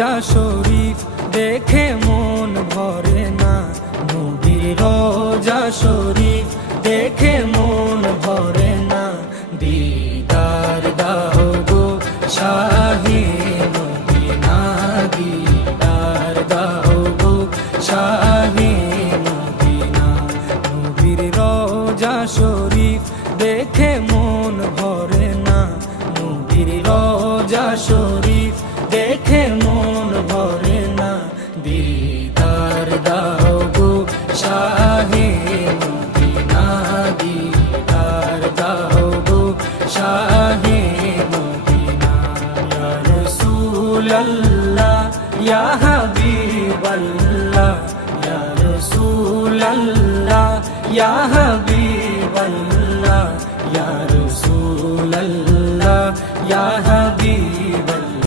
রোজা শরীফ দেখে মন ভরে না, নবীর রোজা শরীফ দেখে মন ভরে না। দিদার দাও গো শাহে মদিনা, দিদার দাও গো শাহে মদিনা। নবীর রোজা শরীফ দেখে মন ভরে না, নবীর রোজা শরীফ দেখে মন ভরে না। দিদার দাও গো শাহে মদিনা, দিদার দাও গো শাহে মদিনা। ইয়া রাসূলাল্লাহ ইয়া হাবিবাল্লাহ, ইয়া রাসূলাল্লাহ ইয়া হাবিবাল্লাহ।